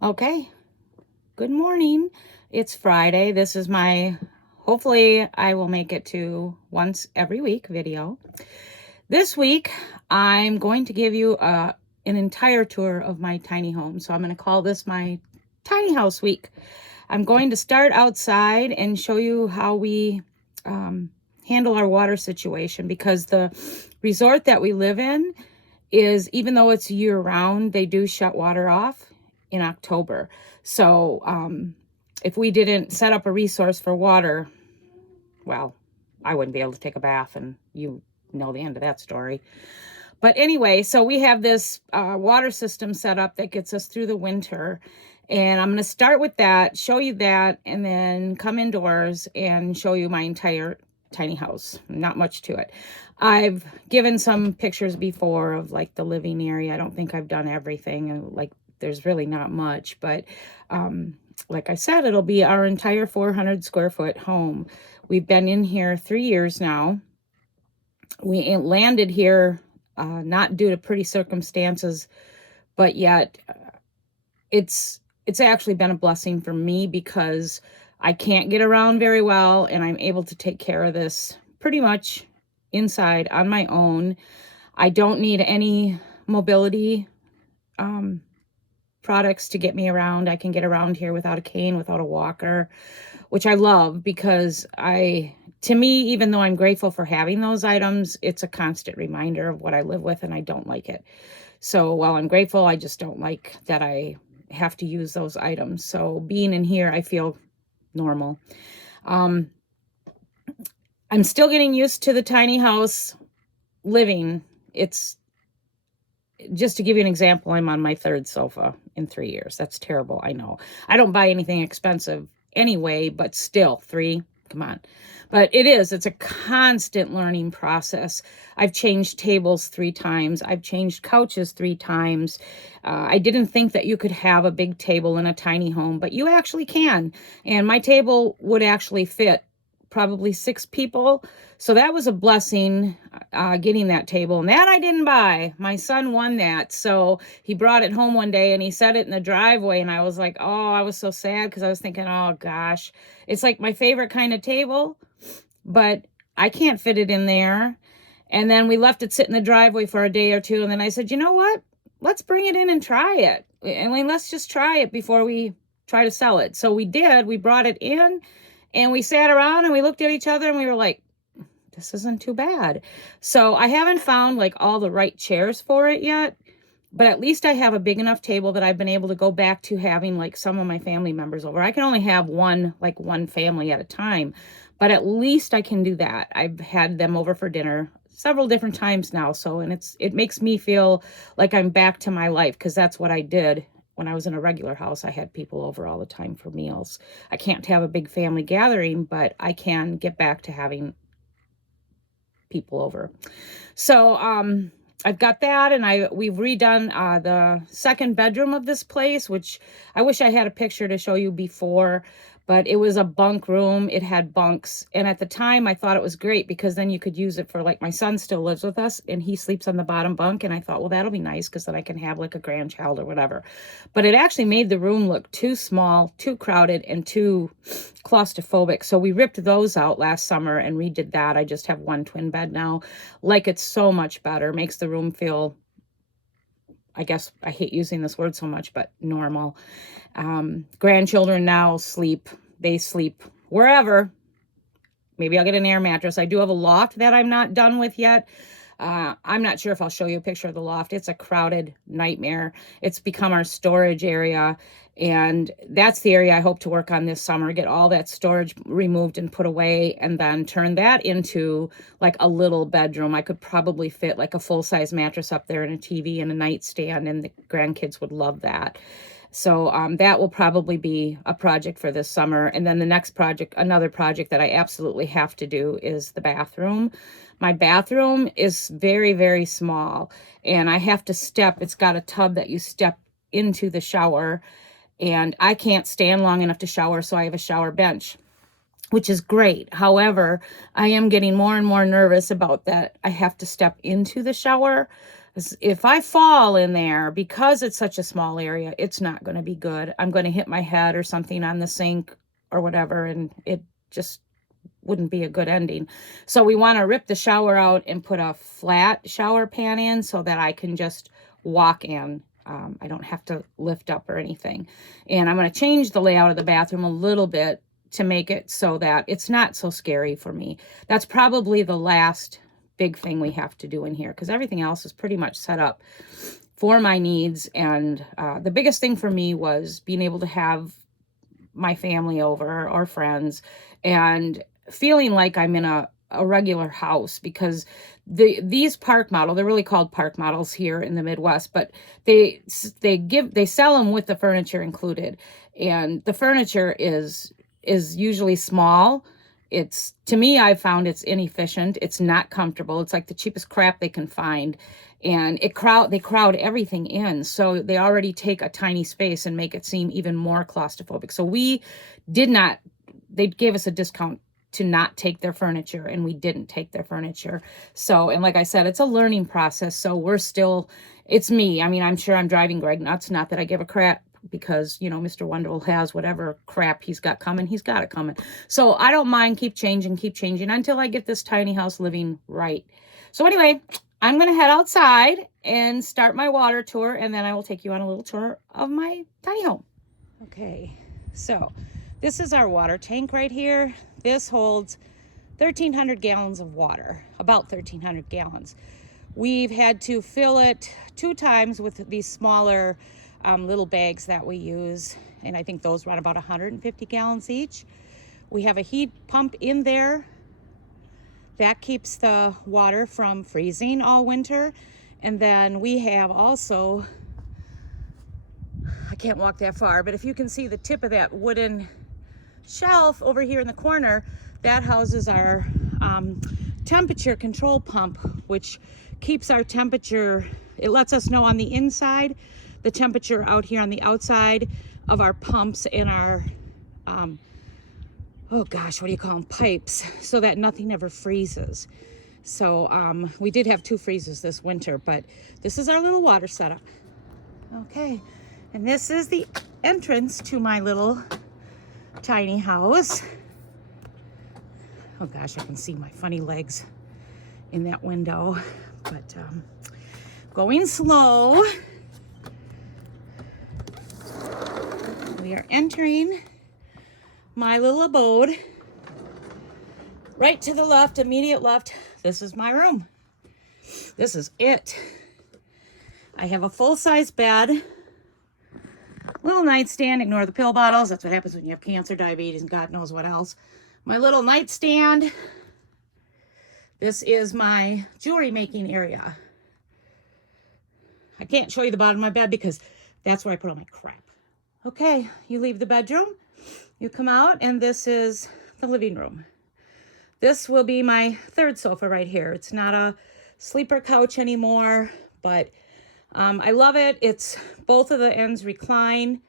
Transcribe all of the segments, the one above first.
Okay, good morning. It's Friday. This is hopefully I will make it to once every week video. This week, I'm going to give you an entire tour of my tiny home. So I'm going to call this my tiny house week. I'm going to start outside and show you how we handle our water situation, because the resort that we live in is, even though it's year round, they do shut water off in October. So if we didn't set up a resource for water, well, I wouldn't be able to take a bath, and you know the end of that story. But anyway, so we have this water system set up that gets us through the winter. And I'm going to start with that, show you that, and then come indoors and show you my entire tiny house. Not much to it. I've given some pictures before of like the living area. I don't think I've done everything, and like there's really not much, but like I said, it'll be our entire 400 square foot home. We've been in here 3 years now. We landed here not due to pretty circumstances, but yet it's actually been a blessing for me, because I can't get around very well, and I'm able to take care of this pretty much inside on my own. I don't need any mobility products to get me around. I can get around here without a cane, without a walker, which I love, because to me, even though I'm grateful for having those items, it's a constant reminder of what I live with, and I don't like it. So while I'm grateful, I just don't like that I have to use those items. So being in here, I feel normal. I'm still getting used to the tiny house living. It's just to give you an example, I'm on my third sofa in 3 years. That's terrible. I know. I don't buy anything expensive anyway, but still, 3, come on. But it's a constant learning process. I've changed tables 3 times. I've changed couches 3 times. I didn't think that you could have a big table in a tiny home, but you actually can. And my table would actually fit probably 6 people. So that was a blessing, getting that table. And that I didn't buy. My son won that. So he brought it home one day and he set it in the driveway. And I was like, oh, I was so sad, because I was thinking, oh gosh, it's like my favorite kind of table, but I can't fit it in there. And then we left it sit in the driveway for a day or two. And then I said, you know what? Let's bring it in and try it. I mean, let's just try it before we try to sell it. So we did. We brought it in. And we sat around and we looked at each other and we were like, this isn't too bad. So I haven't found like all the right chairs for it yet, but at least I have a big enough table that I've been able to go back to having like some of my family members over. I can only have one family at a time, but at least I can do that. I've had them over for dinner several different times now. So, and it makes me feel like I'm back to my life, because that's what I did. When I was in a regular house, I had people over all the time for meals. I can't have a big family gathering, but I can get back to having people over. So I've got that, and we've redone the second bedroom of this place, which I wish I had a picture to show you before, but it was a bunk room. It had bunks, and at the time I thought it was great, because then you could use it for, like, my son still lives with us and he sleeps on the bottom bunk, and I thought, well, that'll be nice, because then I can have like a grandchild or whatever. But it actually made the room look too small, too crowded, and too claustrophobic. So we ripped those out last summer and redid that. I just have one twin bed now. Like, it's so much better. Makes the room feel, I guess I hate using this word so much, but normal. Grandchildren now they sleep wherever. Maybe I'll get an air mattress. I do have a loft that I'm not done with yet. I'm not sure if I'll show you a picture of the loft. It's a crowded nightmare. It's become our storage area. And that's the area I hope to work on this summer, get all that storage removed and put away, and then turn that into like a little bedroom. I could probably fit like a full-size mattress up there and a TV and a nightstand, and the grandkids would love that. So that will probably be a project for this summer. And then the next project, another project that I absolutely have to do, is the bathroom. My bathroom is very, very small, and I have to step. It's got a tub that you step into the shower, and I can't stand long enough to shower, so I have a shower bench, which is great. However, I am getting more and more nervous about that. I have to step into the shower, If I fall in there, because it's such a small area, it's not going to be good. I'm going to hit my head or something on the sink or whatever, and it just wouldn't be a good ending. So we want to rip the shower out and put a flat shower pan in so that I can just walk in. I don't have to lift up or anything. And I'm going to change the layout of the bathroom a little bit to make it so that it's not so scary for me. That's probably the last big thing we have to do in here, because everything else is pretty much set up for my needs. And the biggest thing for me was being able to have my family over or friends and feeling like I'm in a regular house, because these park model, they're really called park models here in the Midwest, but they sell them with the furniture included, and the furniture is usually small. It's, to me, I've found it's inefficient. It's not comfortable. It's like the cheapest crap they can find, and they crowd everything in. So they already take a tiny space and make it seem even more claustrophobic. So they gave us a discount to not take their furniture, and we didn't take their furniture. So, and like I said, it's a learning process. So it's me. I mean, I'm sure I'm driving Greg nuts. Not that I give a crap, because, Mr. Wonderful has whatever crap he's got coming. He's got it coming. So I don't mind keep changing until I get this tiny house living right. So anyway, I'm going to head outside and start my water tour, and then I will take you on a little tour of my tiny home. Okay, so this is our water tank right here. This holds 1,300 gallons of water, about 1,300 gallons. We've had to fill it 2 times with these smaller little bags that we use, and I think those run about 150 gallons each. We have a heat pump in there that keeps the water from freezing all winter. And then we have also, I can't walk that far, but if you can see the tip of that wooden shelf over here in the corner, that houses our temperature control pump, which keeps our temperature. It lets us know on the inside the temperature out here on the outside of our pumps and our oh gosh, what do you call them, pipes, so that nothing ever freezes. So we did have 2 freezes this winter, but this is our little water setup. Okay, and this is the entrance to my little tiny house. Oh gosh, I can see my funny legs in that window, but going slow. We are entering my little abode. Right to the left, immediate left, this is my room. This is it. I have a full-size bed, little nightstand, ignore the pill bottles. That's what happens when you have cancer, diabetes, and God knows what else. My little nightstand. This is my jewelry making area. I can't show you the bottom of my bed because that's where I put all my crap. Okay, you leave the bedroom, you come out, and this is the living room. This will be my 3rd sofa right here. It's not a sleeper couch anymore, but I love it. It's both of the ends recline.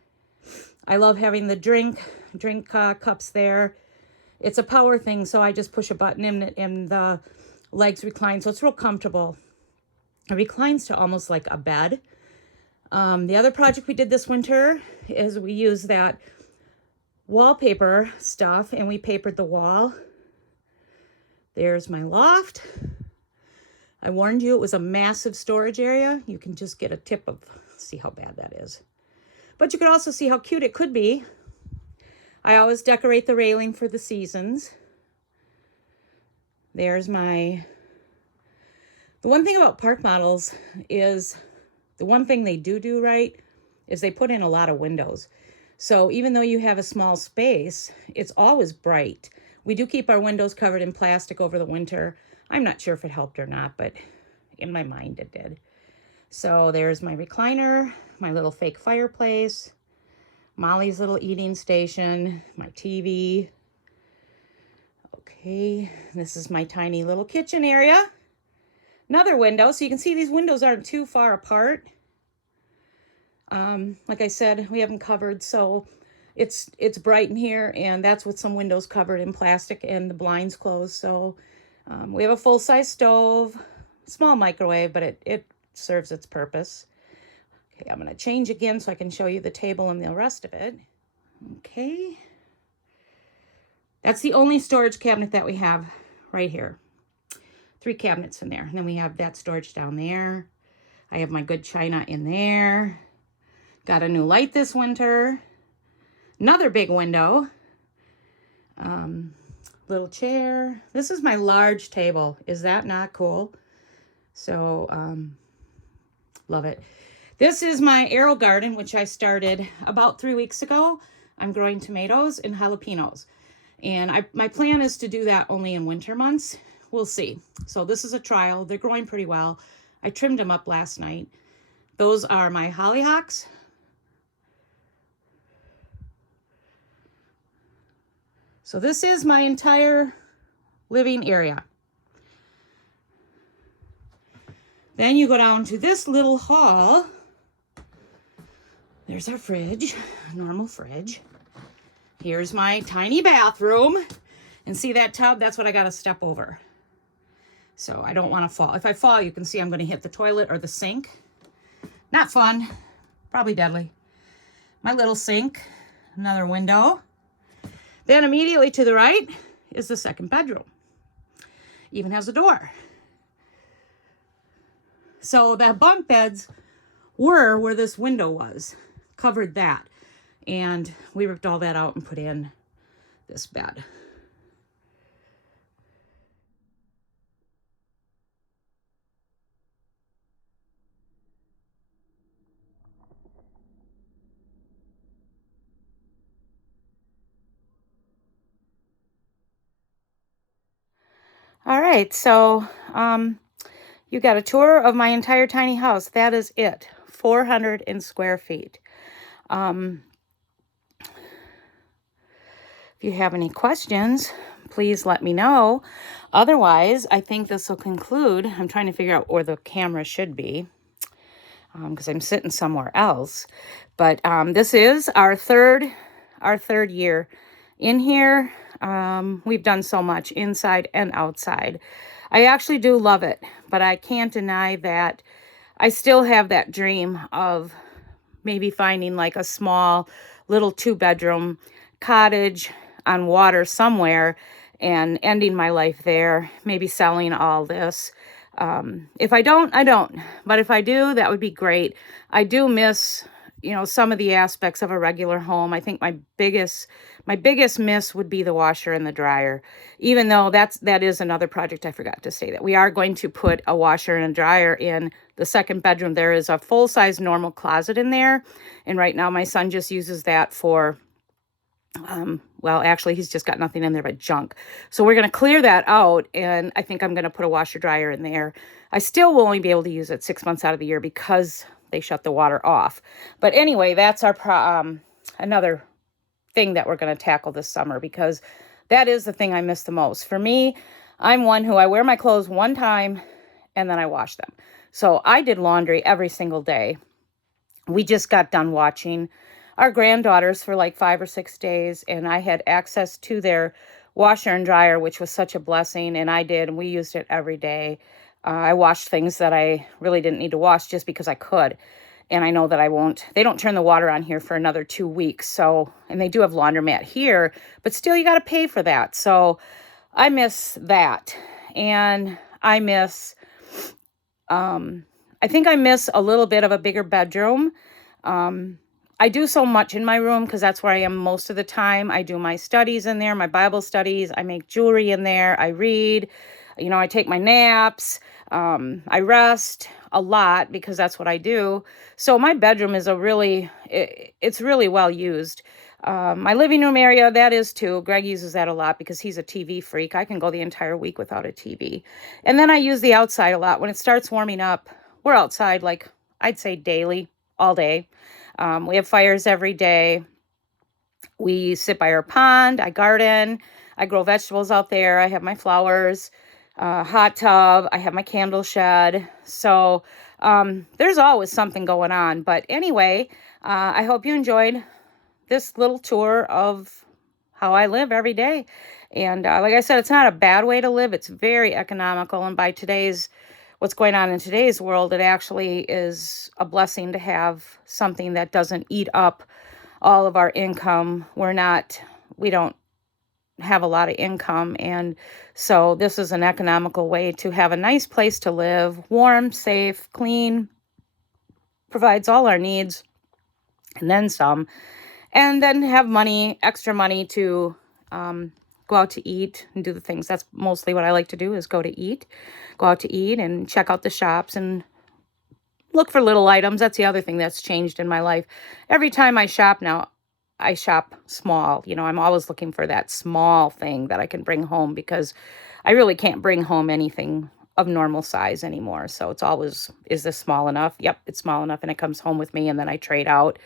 I love having the drink cups there. It's a power thing, so I just push a button and the legs recline, so it's real comfortable. It reclines to almost like a bed. The other project we did this winter is we used that wallpaper stuff and we papered the wall. There's my loft. I warned you it was a massive storage area. You can just get a tip of, see how bad that is. But you can also see how cute it could be. I always decorate the railing for the seasons. There's the one thing about park models is, the one thing they do right is they put in a lot of windows. So even though you have a small space, it's always bright. We do keep our windows covered in plastic over the winter. I'm not sure if it helped or not, but in my mind it did. So there's my recliner, my little fake fireplace, Molly's little eating station, my TV. Okay, this is my tiny little kitchen area. Another window, so you can see these windows aren't too far apart. Like I said, we have them covered, so it's bright in here, and that's with some windows covered in plastic and the blinds closed. So we have a full-size stove, small microwave, but it serves its purpose. Okay, I'm going to change again so I can show you the table and the rest of it. Okay. That's the only storage cabinet that we have right here. 3 cabinets in there. And then we have that storage down there. I have my good china in there. Got a new light this winter. Another big window. Little chair. This is my large table. Is that not cool? So, love it. This is my AeroGarden, which I started about 3 weeks ago. I'm growing tomatoes and jalapenos. And my plan is to do that only in winter months. We'll see. So this is a trial. They're growing pretty well. I trimmed them up last night. Those are my hollyhocks. So this is my entire living area. Then you go down to this little hall. There's our fridge, normal fridge. Here's my tiny bathroom. And see that tub? That's what I got to step over. So I don't want to fall. If I fall, you can see I'm going to hit the toilet or the sink. Not fun. Probably deadly. My little sink. Another window. Then immediately to the right is the second bedroom. Even has a door. So the bunk beds were where this window was. Covered that. And we ripped all that out and put in this bed. All right, so you got a tour of my entire tiny house. That is it, 400 square feet. If you have any questions, please let me know. Otherwise, I think this will conclude. I'm trying to figure out where the camera should be because I'm sitting somewhere else. But this is our third year in here. We've done so much inside and outside. I actually do love it, but I can't deny that I still have that dream of maybe finding like a small little 2-bedroom cottage on water somewhere and ending my life there, maybe selling all this. If I don't, I don't. But if I do, that would be great. I do miss, some of the aspects of a regular home. I think my biggest miss would be the washer and the dryer. Even though that is another project, I forgot to say that we are going to put a washer and a dryer in the second bedroom. There is a full-size normal closet in there, and right now my son just uses that for well, actually, he's just got nothing in there but junk. So we're going to clear that out, and I think I'm going to put a washer dryer in there. I still will only be able to use it 6 months out of the year because they shut the water off. But anyway, that's our another thing that we're going to tackle this summer, because that is the thing I miss the most. For me, I'm one who I wear my clothes one time and then I wash them. So I did laundry every single day. We just got done watching our granddaughters for like 5 or 6 days, and I had access to their washer and dryer, which was such a blessing, and we used it every day. I washed things that I really didn't need to wash just because I could, and I know that they don't turn the water on here for another 2 weeks, so, and they do have laundromat here, but still you got to pay for that, so I miss that, and I think I miss a little bit of a bigger bedroom. I do so much in my room because that's where I am most of the time. I do my studies in there, my Bible studies. I make jewelry in there. I read. I take my naps. I rest a lot because that's what I do. So my bedroom is it's really well used. My living room area, that is too. Greg uses that a lot because he's a TV freak. I can go the entire week without a TV. And then I use the outside a lot. When it starts warming up, we're outside like I'd say daily, all day. We have fires every day. We sit by our pond. I garden. I grow vegetables out there. I have my flowers, hot tub. I have my candle shed. So there's always something going on. But anyway, I hope you enjoyed this little tour of how I live every day. And like I said, it's not a bad way to live. It's very economical. And by today's what's going on in today's world, it actually is a blessing to have something that doesn't eat up all of our income. We don't have a lot of income. And so this is an economical way to have a nice place to live, warm, safe, clean, provides all our needs and then some. And then have money, extra money to go out to eat and do the things. That's mostly what I like to do, is go out to eat and check out the shops and look for little items. That's the other thing that's changed in my life. Every time I shop now, I shop small. I'm always looking for that small thing that I can bring home, because I really can't bring home anything of normal size anymore. So it's always, is this small enough? Yep, it's small enough, and it comes home with me, and then I trade out.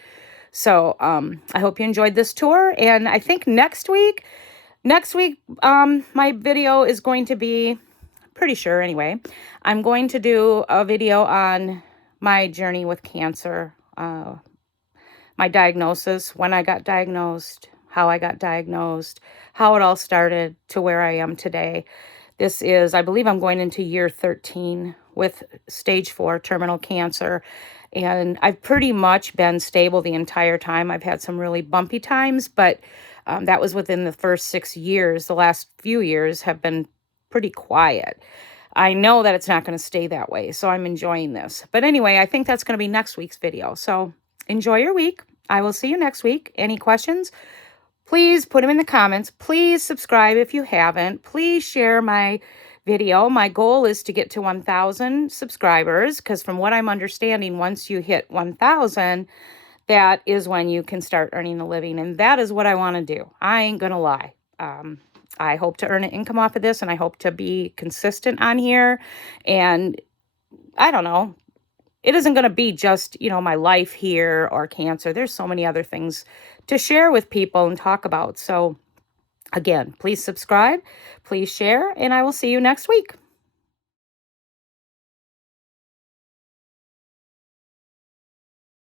So I hope you enjoyed this tour, and I think next week, my video is going to be, pretty sure anyway, I'm going to do a video on my journey with cancer, my diagnosis, when I got diagnosed, how I got diagnosed, how it all started to where I am today. This is, I believe I'm going into year 13 with stage 4 terminal cancer. And I've pretty much been stable the entire time. I've had some really bumpy times, but that was within the first 6 years. The last few years have been pretty quiet. I know that it's not going to stay that way, so I'm enjoying this. But anyway, I think that's going to be next week's video. So enjoy your week. I will see you next week. Any questions? Please put them in the comments. Please subscribe if you haven't. Please share my video. My goal is to get to 1,000 subscribers, because from what I'm understanding, once you hit 1,000, that is when you can start earning a living. And that is what I want to do. I ain't going to lie. I hope to earn an income off of this, and I hope to be consistent on here. And I don't know, it isn't going to be just, my life here or cancer. There's so many other things to share with people and talk about. So again, please subscribe, please share, and I will see you next week.